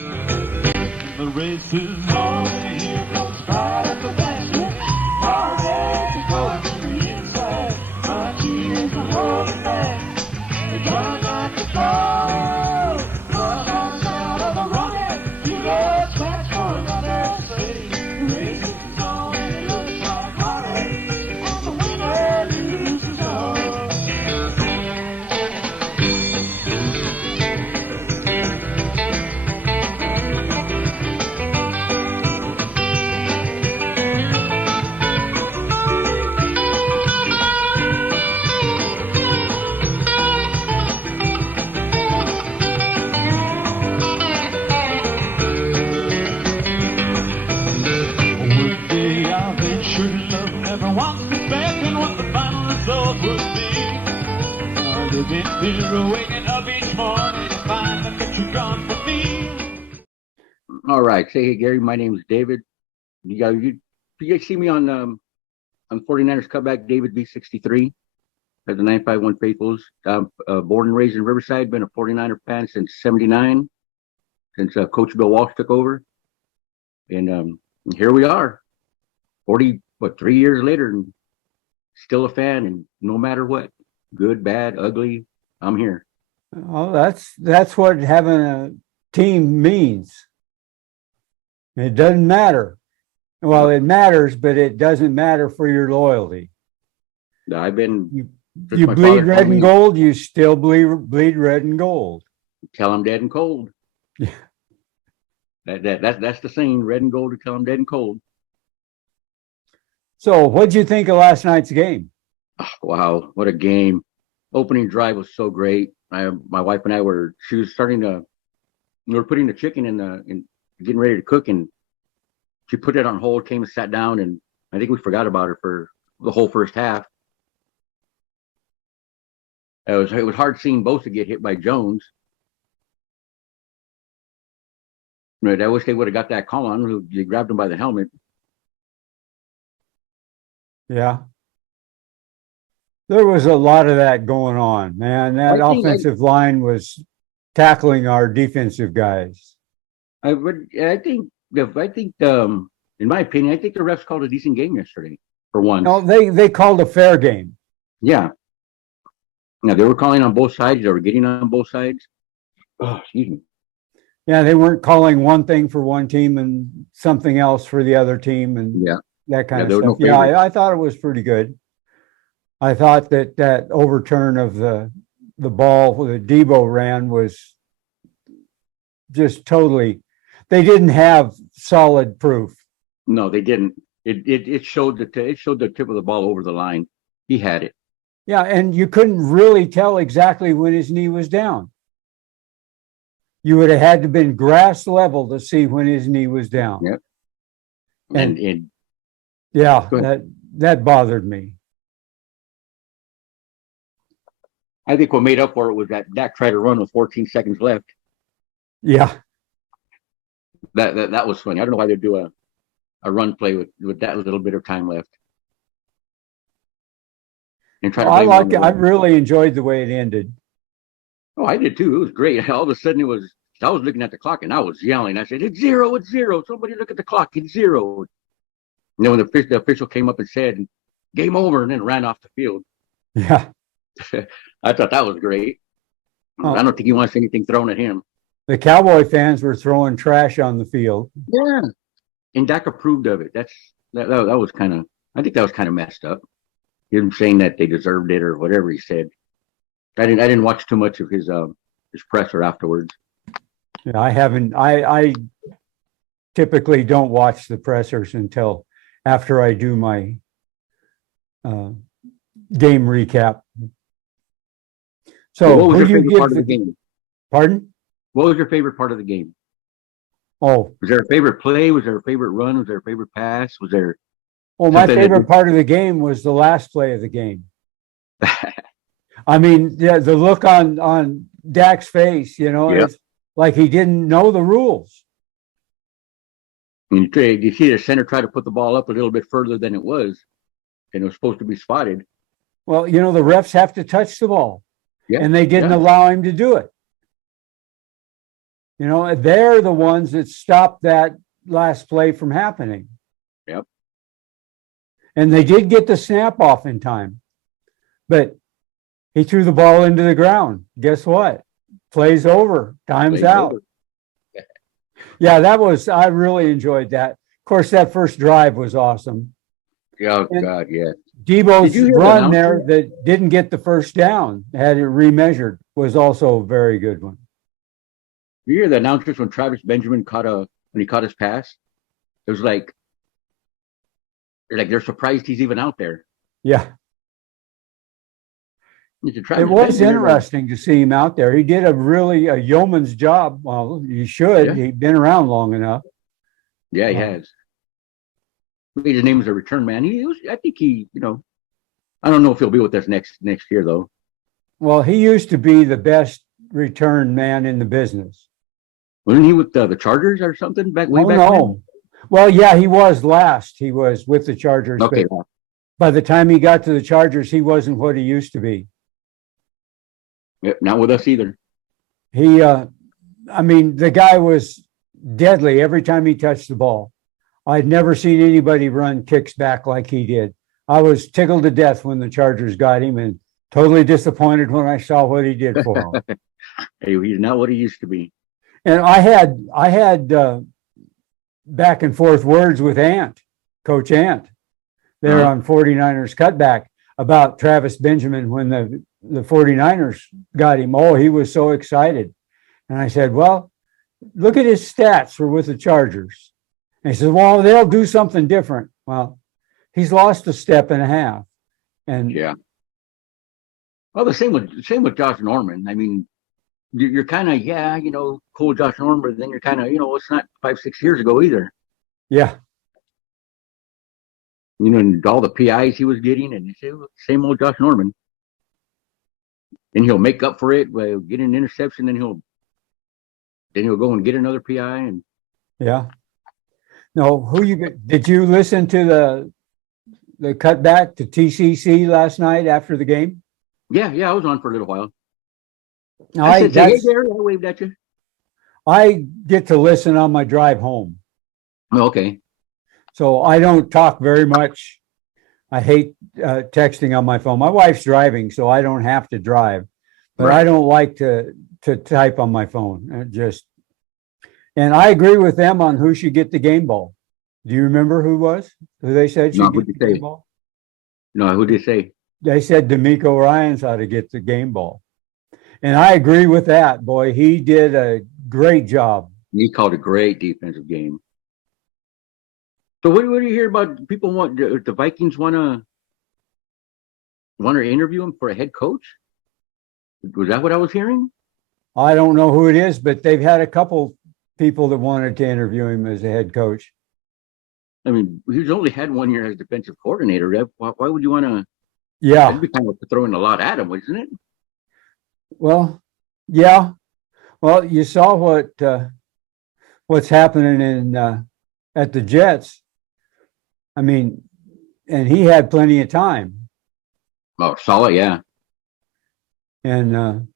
The race is on, here comes pride of the basket. Heart is going to the inside. My tears are holding back. They cannot control. Run on out of the rocket. You lost match for another city. The race is on and it looks like heartache. And the winner loses all. All right. Say, hey, Gary, my name is David. You guys see me on 49ers Cutback, David B63 at the 951 Faithfuls. Born and raised in Riverside, been a 49er fan since 79, since Coach Bill Walsh took over. And here we are, 3 years later, and still a fan, and no matter what, good, bad, ugly, I'm here. Well, that's what having a team means. It doesn't matter. Well, it matters, but it doesn't matter for your loyalty. I've been. You bleed red and gold. You still bleed red and gold. Tell them dead and cold. Yeah. That's the saying. Red and gold. To tell them dead and cold. So, what'd you think of last night's game? Oh, wow, what a game! Opening drive was so great. My wife and I she was starting to, we were putting the chicken in getting ready to cook, and she put it on hold, came and sat down, and I think we forgot about her for the whole first half. It was hard seeing Bosa get hit by Jones. Right, I wish they would have got that call on. They grabbed him by the helmet. Yeah. There was a lot of that going on, man. That offensive line was tackling our defensive guys. I think, in my opinion, I think the refs called a decent game yesterday for once. No, they called a fair game. Yeah. Yeah, they were calling on both sides. They were getting on both sides. Oh, excuse me. Yeah, they weren't calling one thing for one team and something else for the other team, and that kind of stuff. Yeah, I thought it was pretty good. I thought that overturn of the ball that Debo ran was just totally. They didn't have solid proof. No, they didn't. It showed the tip of the ball over the line. He had it. Yeah, and you couldn't really tell exactly when his knee was down. You would have had to been grass level to see when his knee was down. Yep. And yeah, that bothered me. I think what made up for it was that Dak tried to run with 14 seconds left. Yeah. That was funny. I don't know why they'd do a run play with that little bit of time left. And try to I really enjoyed the way it ended. Oh, I did too. It was great. All of a sudden I was looking at the clock and I was yelling. I said, it's zero. Somebody look at the clock. It's zero. And then when the official came up and said, game over, and then ran off the field. Yeah. I thought that was great. Oh. I don't think he wants anything thrown at him. The Cowboy fans were throwing trash on the field. Yeah. And Dak approved of it. That was kind of, I think that was kind of messed up. Him saying that they deserved it or whatever he said. I didn't watch too much of his presser afterwards. Yeah, I haven't. I typically don't watch the pressers until after I do my game recap. So, what was your favorite part of the game? Pardon? What was your favorite part of the game? Oh, was there a favorite play? Was there a favorite run? Was there a favorite pass? Was there? Well, my favorite part of the game was the last play of the game. I mean, the look on Dak's face, it's like he didn't know the rules. You see the center try to put the ball up a little bit further than it was, and it was supposed to be spotted. Well, the refs have to touch the ball, and they didn't allow him to do it. You know, they're the ones that stopped that last play from happening. Yep. And they did get the snap off in time, but he threw the ball into the ground. Guess what? Play's over. Time's out. Over. Yeah, I really enjoyed that. Of course, that first drive was awesome. Oh, God, yeah. Debo's run there that didn't get the first down, had it remeasured, was also a very good one. You hear the announcers when Travis Benjamin when he caught his pass? It was like they're surprised he's even out there. Yeah. It was interesting to see him out there. He did a yeoman's job. Well, he should. Yeah. He'd been around long enough. Yeah, he has. His name is a return man. I think I don't know if he'll be with us next year though. Well, he used to be the best return man in the business. Wasn't he with the Chargers or something back way back then? Well, yeah, he was last. He was with the Chargers. Okay. But by the time he got to the Chargers, he wasn't what he used to be. Yep, not with us either. The guy was deadly every time he touched the ball. I'd never seen anybody run kicks back like he did. I was tickled to death when the Chargers got him and totally disappointed when I saw what he did for him. Hey, he's not what he used to be. And I had back and forth words with Coach Ant, there on 49ers Cutback about Travis Benjamin when the 49ers got him. Oh, he was so excited. And I said, well, look at his stats for with the Chargers. And he said, well, they'll do something different. Well, he's lost a step and a half. And yeah. Well, the same with Josh Norman. I mean, you're kind of, cool Josh Norman, but then you're kind of, it's not 5-6 years ago either. Yeah. And all the PIs he was getting, and same old Josh Norman. And he'll make up for it by getting an interception, then he'll go and get another PI. And yeah. No, did you listen to the Cutback to TCC last night after the game? Yeah, I was on for a little while. I said, hey, Gary, I waved at you. I get to listen on my drive home. Oh, okay. So I don't talk very much. I hate texting on my phone. My wife's driving, so I don't have to drive. But right. I don't like to type on my phone. And I agree with them on who should get the game ball. Do you remember who they said should get the game ball? No, who did they say? They said D'Amico Ryans ought to get the game ball. And I agree with that, boy. He did a great job. He called a great defensive game. So what do you hear about people the Vikings want to interview him for a head coach? Was that what I was hearing? I don't know who it is, but they've had a couple people that wanted to interview him as a head coach. I mean, he's only had 1 year as defensive coordinator. Why would you want to? Yeah. That'd be kind of throwing a lot at him, isn't it? Well, yeah. Well, you saw what's happening at the Jets. I mean, and he had plenty of time. Oh, solid, yeah. And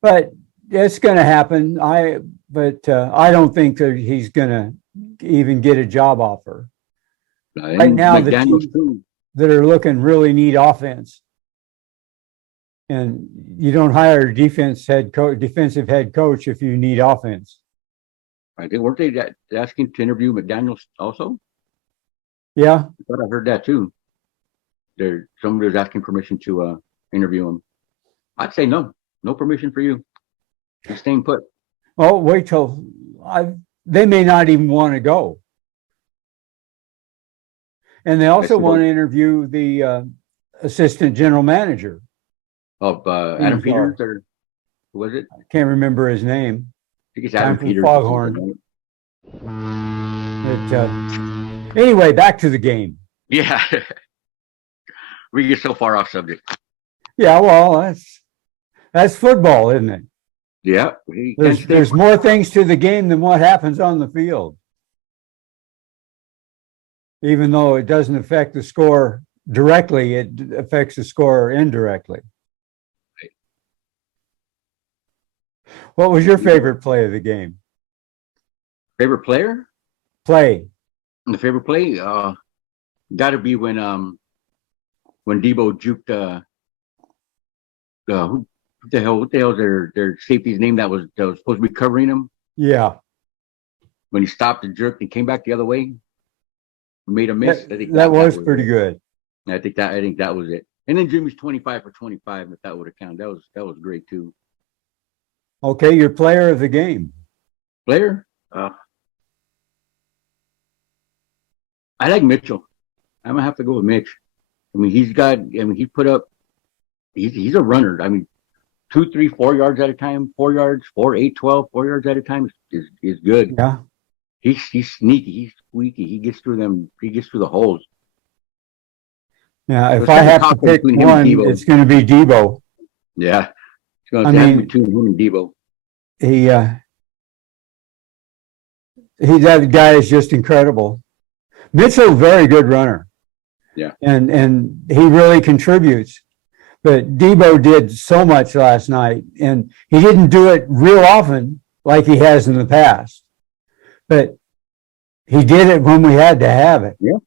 but it's going to happen. I don't think that he's going to even get a job offer. Right now, the teams that are looking really need offense. And you don't hire a defensive head coach if you need offense. I think weren't they asking to interview McDaniels also? Yeah, I thought I heard that too. Somebody was asking permission to interview him. I'd say no permission for you. You're staying put. Oh, wait till they may not even want to go. And they also want to interview the assistant general manager. Of Adam Peters, or who was it? I can't remember his name. I think it's Adam Peters. Foghorn. Anyway, back to the game. Yeah. We get so far off subject. Yeah, well, that's football, isn't it? Yeah. There's more things to the game than what happens on the field. Even though it doesn't affect the score directly, it affects the score indirectly. What was your favorite play of the game? Favorite player? Play. The favorite play? Got to be when Debo juked who what the hell is their safety's name that was supposed to be covering him? Yeah. When he stopped and jerked and came back the other way, made a miss. I think that was pretty good. I think that was it. And then Jimmy's 25 for 25, if that would have counted. That was great too. Okay, your player of the game. Player? I like Mitchell. I'm gonna have to go with Mitch. I mean, he put up. He's a runner. I mean, 2, 3, 4 yards at a time, 4 yards, 4, 8, 12, 4 yards at a time is good. Yeah. He's sneaky. He's squeaky. He gets through them. He gets through the holes. Yeah. If I have to pick one, it's going to be Debo. Yeah. It's going to be between him and Debo. That guy is just incredible. Mitchell, very good runner. Yeah. And he really contributes. But Debo did so much last night, and he didn't do it real often like he has in the past. But he did it when we had to have it. Yeah.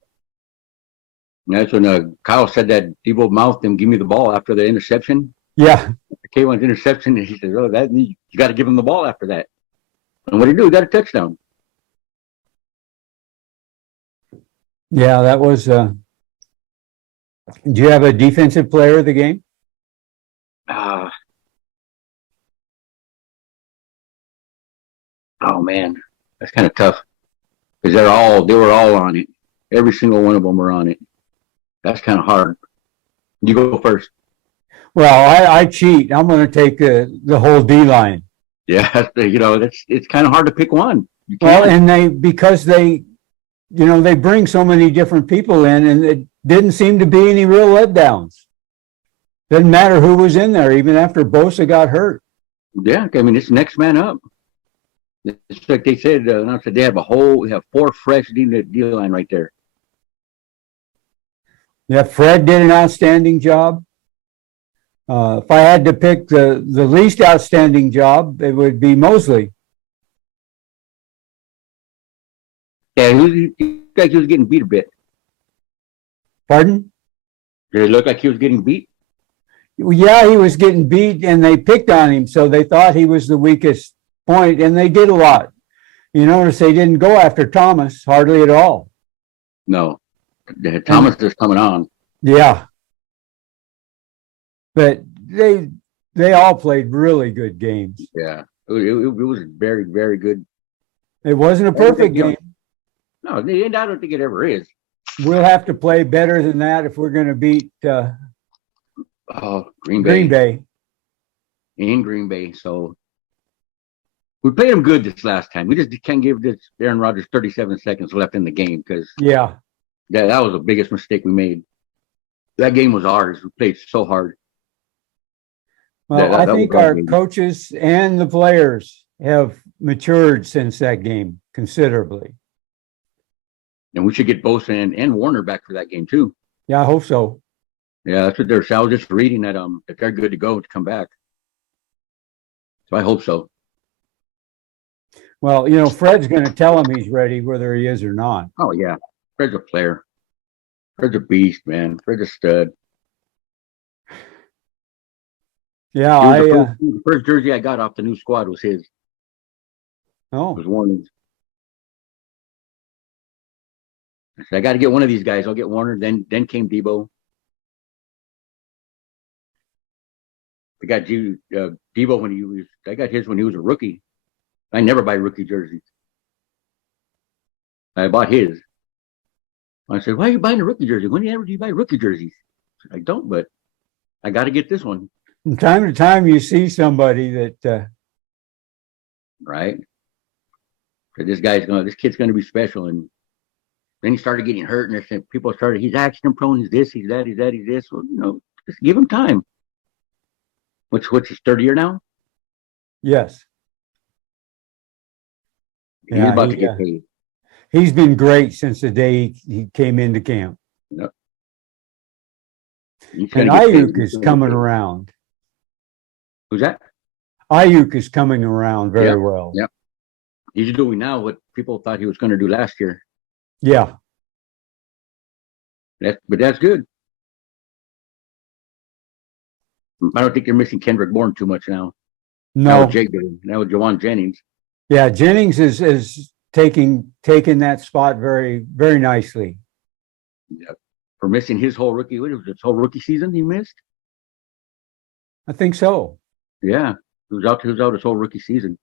That's when Kyle said that Debo mouthed him, "Give me the ball," after the interception. Yeah. K1's interception, and he says, "Oh, you got to give him the ball after that." And what did he do? He got a touchdown. Yeah, that was. Do you have a defensive player of the game? Oh man, that's kind of tough because they were all on it. Every single one of them were on it. That's kind of hard. You go first. Well, I cheat. I'm going to take the whole D line. Yeah, it's kind of hard to pick one. Well, and because they bring so many different people in, and it didn't seem to be any real letdowns. Didn't matter who was in there, even after Bosa got hurt. Yeah, I mean, it's next man up. It's like they said, they have 4 fresh D line right there. Yeah, Fred did an outstanding job. If I had to pick the least outstanding job, it would be Mosley. Yeah, he looked like he was getting beat a bit. Pardon? Did it look like he was getting beat? Yeah, he was getting beat, and they picked on him, so they thought he was the weakest point, and they did a lot. You notice they didn't go after Thomas hardly at all. No, Thomas is coming on. Yeah, but they all played really good games. Yeah, it was very, very good. It wasn't a perfect game. No, I don't think it ever is. We'll have to play better than that if we're going to beat Green Bay. In Green Bay. So we played them good this last time. We just can't give this Aaron Rodgers 37 seconds left in the game because that was the biggest mistake we made. That game was ours. We played so hard. Well, I think our coaches and the players have matured since that game considerably. And we should get Bosa and Warner back for that game too. Yeah, I hope so. Yeah, that's what they're saying. I was just reading that they're good to go to come back. So I hope so. Well, Fred's going to tell him he's ready whether he is or not. Oh yeah, Fred's a player. Fred's a beast, man. Fred's a stud. Yeah, the first jersey I got off the new squad was his. Oh, it was Warner's. I said, I got to get one of these guys. I'll get Warner. Then came Debo. I got Debo I got his when he was a rookie. I never buy rookie jerseys. I bought his. I said, why are you buying a rookie jersey? Whenever do you buy rookie jerseys? I don't, but I got to get this one. From time to time, you see somebody that. Right. So this kid's going to be special. And then he started getting hurt, and people started, he's accident prone, he's this, he's that, he's this. Well, just give him time. What's his third year now? Yes. He's about to get paid. He's been great since the day he came into camp. Yep. And Ayuk is coming around. Who's that? Ayuk is coming around very well. Yep. He's doing now what people thought he was going to do last year. Yeah. But that's good. I don't think you're missing Kendrick Bourne too much now. No. Now with Jawan Jennings. Yeah, Jennings is taking that spot very, very nicely. Yeah. For missing his whole rookie season he missed? I think so. Yeah. He was out his whole rookie season.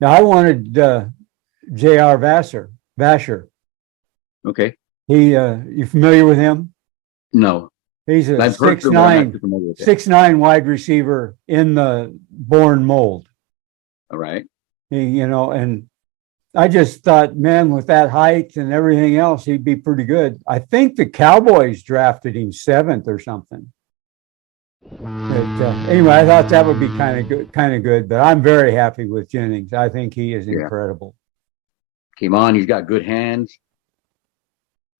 Now I wanted J.R. Vasher. Okay. You familiar with him? No. He's a 6'9" wide receiver in the Bourne mold. All right. And I just thought, man, with that height and everything else, he'd be pretty good. I think the Cowboys drafted him 7th or something. But anyway, I thought that would be kind of good. But I'm very happy with Jennings. I think he is incredible. Came on, he's got good hands.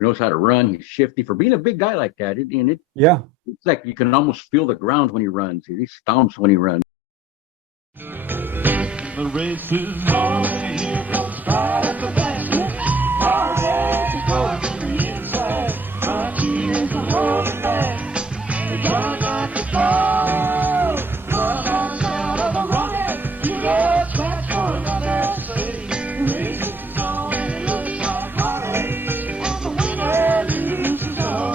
Knows how to run. He's shifty for being a big guy like that. It's like you can almost feel the ground when he runs. He stomps when he runs. The race is on, here comes pride at the basket. Hard as it goes to the inside. My tears are holding back. They try not to fall. Run on out of the rocket. You know it's back for another city. The race is on and it looks like heartache. And the winner loses all.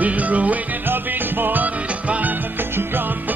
They've been waking up each morning to find that you're gone.